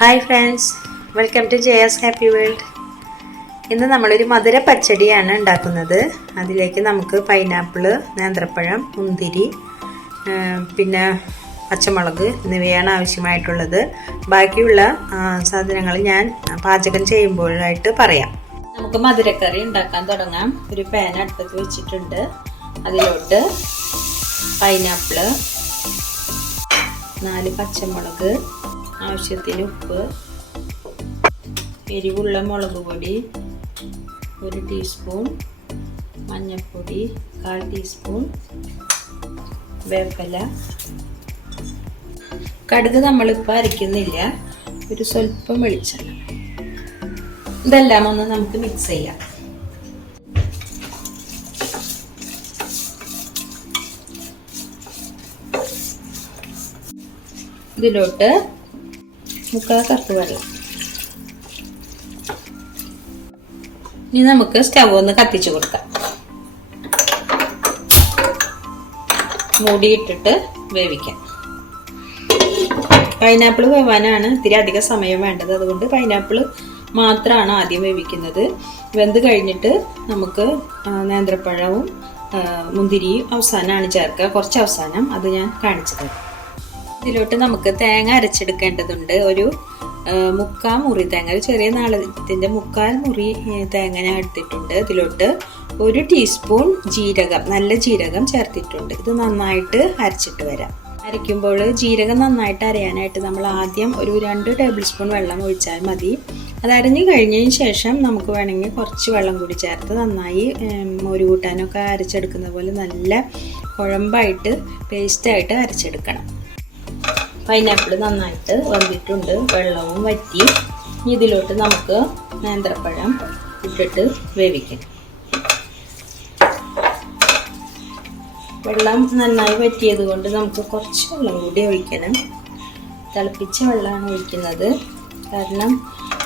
Hi friends welcome to Jaya's happy world ഇന്ന് നമ്മളൊരു മധുര പച്ചടിയാണ് ഉണ്ടാക്കുന്നത്. അതിലേക്ക് നമുക്ക് പൈനാപ്പിൾ നേന്ത്രപ്പഴം മുന്തിരി പിന്നെ പച്ചമുളക് എന്നിവയാണ് ആവശ്യമായിട്ടുള്ളത്. ബാക്കിയുള്ള സാധനങ്ങൾ ഞാൻ പാചകം ചെയ്യുമ്പോഴായിട്ട് പറയാം. നമുക്ക് മധുരക്കറി ഉണ്ടാക്കാൻ തുടങ്ങാം. ഒരു പാൻ അടുപ്പത്ത് വെച്ചിട്ടുണ്ട്. അതിലോട്ട് പൈനാപ്പിൾ നാല് പച്ചമുളക് ആവശ്യത്തിന് ഉപ്പ് എരിവുള്ള മുളക് പൊടി ഒരു ടീസ്പൂൺ മഞ്ഞൾപ്പൊടി കാൽ ടീസ്പൂൺ വേപ്പില. കടുക് നമ്മളിപ്പോൾ അരയ്ക്കുന്നില്ല ഒരു സ്വല്പം വെളിച്ചെണ്ണ. ഇതെല്ലാം ഒന്ന് നമുക്ക് മിക്സ് ചെയ്യാം. ഇതിലോട്ട് മുക്കാൽ കപ്പ് വെള്ളം. ഇനി നമുക്ക് സ്റ്റവ് ഒന്ന് കത്തിച്ചു കൊടുക്കാം. മൂടിയിട്ടിട്ട് വേവിക്കാം. പൈനാപ്പിൾ വേവാനാണ് ഇത്തിരി അധികം സമയം വേണ്ടത്. അതുകൊണ്ട് പൈനാപ്പിൾ മാത്രമാണ് ആദ്യം വേവിക്കുന്നത്. വെന്ത് കഴിഞ്ഞിട്ട് നമുക്ക് നേന്ത്രപ്പഴവും മുന്തിരിയും അവസാനമാണ് ചേർക്കുക. കുറച്ച് അവസാനം അത് ഞാൻ കാണിച്ചു തരാം. ഇതിലോട്ട് നമുക്ക് തേങ്ങ അരച്ചെടുക്കേണ്ടതുണ്ട്. ഒരു മുക്കാൽ മുറി തേങ്ങ. ഒരു ചെറിയ നാളത്തിന്റെ മുക്കാൽ മുറി തേങ്ങ ഞാൻ എടുത്തിട്ടുണ്ട്. ഇതിലോട്ട് ഒരു ടീസ്പൂൺ ജീരകം നല്ല ജീരകം ചേർത്തിട്ടുണ്ട്. ഇത് നന്നായിട്ട് അരച്ചിട്ട് വരാം. അരയ്ക്കുമ്പോൾ ജീരകം നന്നായിട്ട് അരയാനായിട്ട് നമ്മൾ ആദ്യം ഒരു രണ്ട് ടേബിൾ സ്പൂൺ വെള്ളം ഒഴിച്ചാൽ മതി. അത് അരഞ്ഞു കഴിഞ്ഞതിന് ശേഷം നമുക്ക് വേണമെങ്കിൽ കുറച്ച് വെള്ളം കൂടി ചേർത്ത് നന്നായി മോര് കൂട്ടാനൊക്കെ അരച്ചെടുക്കുന്ന പോലെ നല്ല കുഴമ്പായിട്ട് പേസ്റ്റായിട്ട് അരച്ചെടുക്കണം. പൈനാപ്പിൾ നന്നായിട്ട് വന്നിട്ടുണ്ട്. വെള്ളവും വറ്റി. ഇതിലോട്ട് നമുക്ക് നേന്ത്രപ്പഴം ഇട്ടിട്ട് വേവിക്കണം വെള്ളം നന്നായി വറ്റിയത് കൊണ്ട് നമുക്ക് കുറച്ച് വെള്ളം കൂടി ഒഴിക്കണം. തിളപ്പിച്ച വെള്ളമാണ് ഒഴിക്കുന്നത്. കാരണം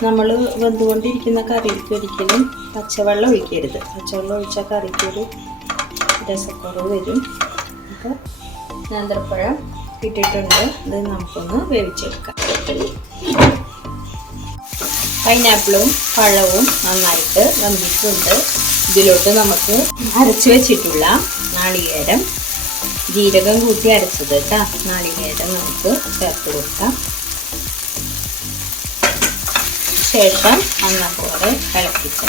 നമ്മൾ വെന്തുകൊണ്ടിരിക്കുന്ന കറിക്ക് ഒരിക്കലും പച്ചവെള്ളം ഒഴിക്കരുത്. പച്ചവെള്ളം ഒഴിച്ചാൽ കറിക്കൊരു രസക്കുറവ് വരും. അപ്പോൾ നേന്ത്രപ്പഴം ഇട്ടിട്ടുണ്ട്. ഇത് നമുക്കൊന്ന് വേവിച്ചെടുക്കാം. പൈനാപ്പിളും പഴവും നന്നായിട്ട് വന്നിട്ടുണ്ട്. ഇതിലോട്ട് നമുക്ക് അരച്ചു വെച്ചിട്ടുള്ള നാളികേരം ജീരകം കൂട്ടി അരച്ചത് കേട്ടോ. നാളികേരം നമുക്ക് ചേർത്ത് കൊടുക്കാം. ശേഷം നന്നപോലെ കിളപ്പിച്ച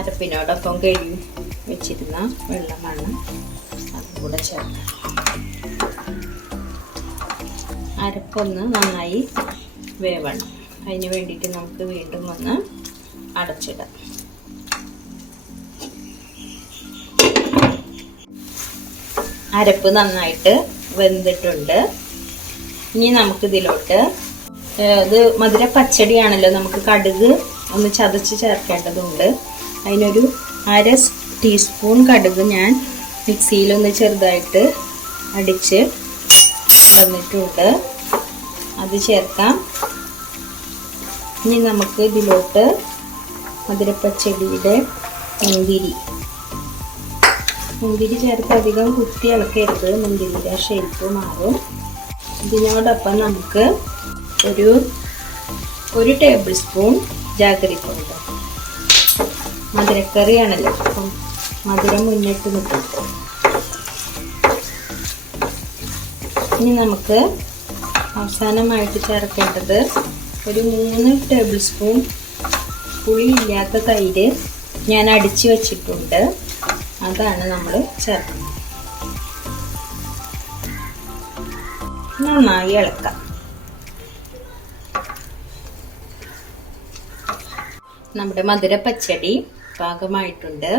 അരപ്പിനോടൊപ്പം കഴുകി വെച്ചിരുന്ന വെള്ളമാണ് അതുകൂടെ ചേർക്കുക ചേർക്കാം. അരപ്പൊന്ന് നന്നായി വേവണം. അതിന് വേണ്ടിയിട്ട് നമുക്ക് വീണ്ടും ഒന്ന് അടച്ചിടാം. അരപ്പ് നന്നായിട്ട് വെന്തിട്ടുണ്ട്. ഇനി നമുക്കിതിലോട്ട് ഇത് മധുര പച്ചടിയാണല്ലോ നമുക്ക് കടുക് ഒന്ന് ചതച്ച് ചേർക്കേണ്ടതുണ്ട്. അതിനൊരു അര ടീസ്പൂൺ കടുക് ഞാൻ മിക്സിയിലൊന്ന് ചെറുതായിട്ട് അടിച്ച് വന്നിട്ടുണ്ട്. അത് ചേർക്കാം. ഇനി നമുക്ക് ഇതിലോട്ട് മധുരപ്പച്ചടിയുടെ മുന്തിരി. മുന്തിരി ചേർത്ത് അധികം കുത്തി ഇളക്കരുത്. മുന്തിരിയുടെ ഷേപ്പ് മാറും. ഇതിനോടൊപ്പം നമുക്ക് ഒരു ഒരു ടേബിൾ സ്പൂൺ ജാഗരി മധുരക്കറിയാണല്ലോ. അപ്പം മധുരം മുന്നിട്ട് നിൽക്കും. ഇനി നമുക്ക് അവസാനമായിട്ട് ചേർക്കേണ്ടത് ഒരു മൂന്ന് ടേബിൾ സ്പൂൺ പുളിയില്ലാത്ത തൈര് ഞാൻ അടിച്ചു വച്ചിട്ടുണ്ട്. അതാണ് നമ്മൾ ചേർക്കുന്നത്. നന്നായി ഇളക്കാം. നമ്മുടെ മധുര പച്ചടി പാകമായിട്ടുണ്ട്.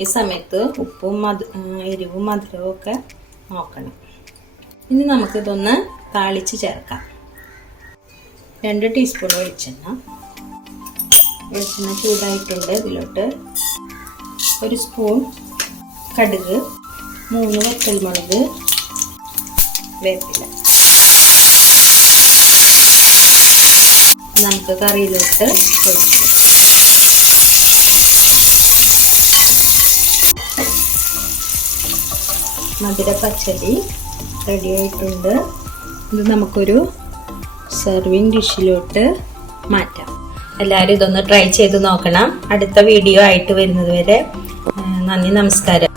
ഈ സമയത്ത് ഉപ്പും മധു എരിവും മധുരവും ഒക്കെ നോക്കണം. ഇനി നമുക്കിതൊന്ന് താളിച്ച് ചേർക്കാം. രണ്ട് ടീസ്പൂൺ വെളിച്ചെണ്ണ. വെളിച്ചെണ്ണ ചൂടായിട്ടുണ്ട്. ഇതിലോട്ട് ഒരു സ്പൂൺ കടുക് മൂന്ന് വറ്റൽമുളക് വേപ്പില. നമുക്ക് കറിയിലോട്ട് ഒഴിക്കാം. മധുര പച്ചടി റെഡി ആയിട്ടുണ്ട്. ഇത് നമുക്കൊരു സെർവിങ് ഡിഷിലോട്ട് മാറ്റാം. എല്ലാവരും ഇതൊന്ന് ട്രൈ ചെയ്ത് നോക്കണം. അടുത്ത വീഡിയോ ആയിട്ട് വരുന്നത് വരെ നന്ദി നമസ്കാരം.